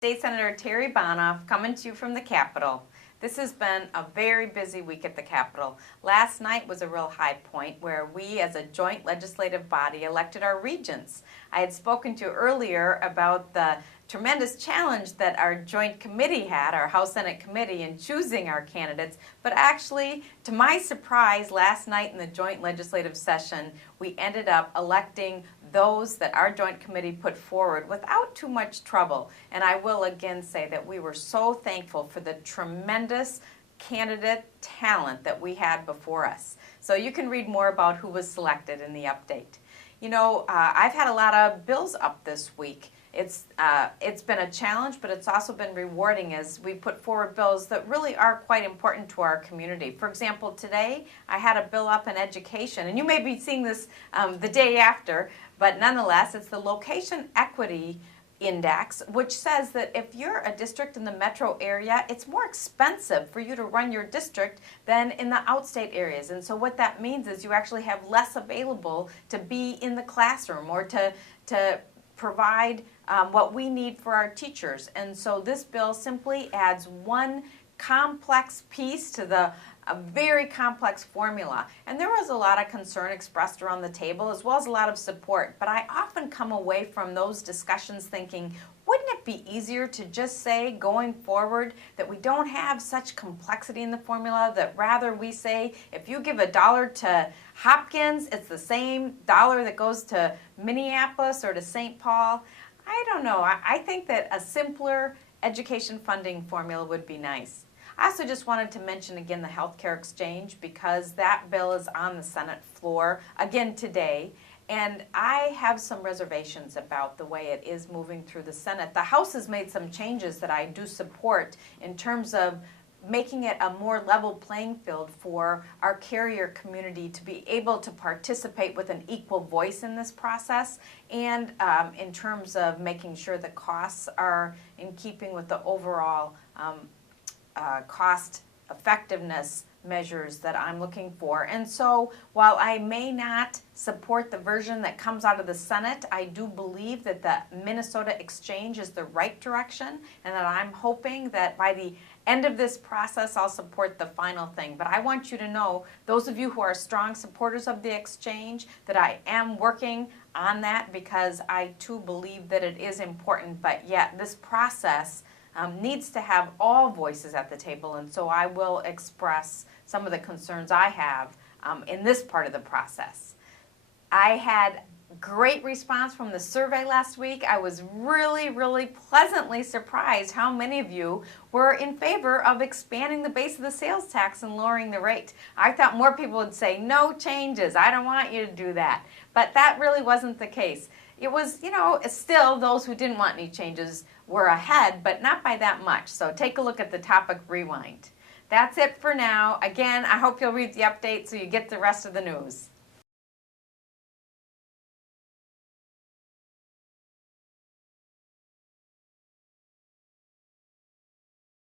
State Senator Terri Bonoff coming to you from the Capitol. This has been a very busy week at the Capitol. Last night was a real high point where we as a joint legislative body elected our regents. I had spoken to you earlier about the tremendous challenge that our joint committee had, our House Senate committee, in choosing our candidates. But actually, to my surprise, last night in the joint legislative session, we ended up electing those that our joint committee put forward without too much trouble. And I will again say that we were so thankful for the tremendous candidate talent that we had before us. So you can read more about who was selected in the update. You know, I've had a lot of bills up this week. It's been a challenge, but it's also been rewarding as we put forward bills that really are quite important to our community. For example, today I had a bill up in education, and you may be seeing this the day after, but nonetheless, it's the Location Equity Index, which says that if you're a district in the metro area, it's more expensive for you to run your district than in the outstate areas. And so what that means is you actually have less available to be in the classroom or to provide what we need for our teachers. And so this bill simply adds one complex piece to a very complex formula. And there was a lot of concern expressed around the table as well as a lot of support. But I often come away from those discussions thinking, wouldn't it be easier to just say going forward that we don't have such complexity in the formula, that rather we say if you give $1 to Hopkins, it's the same dollar that goes to Minneapolis or to St. Paul? I don't know. I think that a simpler education funding formula would be nice. I also just wanted to mention again the healthcare exchange because that bill is on the Senate floor again today. And I have some reservations about the way it is moving through the Senate. The House has made some changes that I do support in terms of making it a more level playing field for our carrier community to be able to participate with an equal voice in this process, and in terms of making sure the costs are in keeping with the overall cost effectiveness measures that I'm looking for. And so while I may not support the version that comes out of the Senate, I do believe that the Minnesota exchange is the right direction, and that I'm hoping that by the end of this process I'll support the final thing. But I want you to know, those of you who are strong supporters of the exchange, that I am working on that because I too believe that it is important, but yet this process needs to have all voices at the table, and so I will express some of the concerns I have in this part of the process. I had great response from the survey last week. I was really pleasantly surprised how many of you were in favor of expanding the base of the sales tax and lowering the rate. I thought more people would say no changes, I don't want you to do that, but that really wasn't the case. It was, you know, still those who didn't want any changes were ahead, but not by that much. So take a look at the topic rewind. That's it for now. Again, I hope you'll read the update so you get the rest of the news.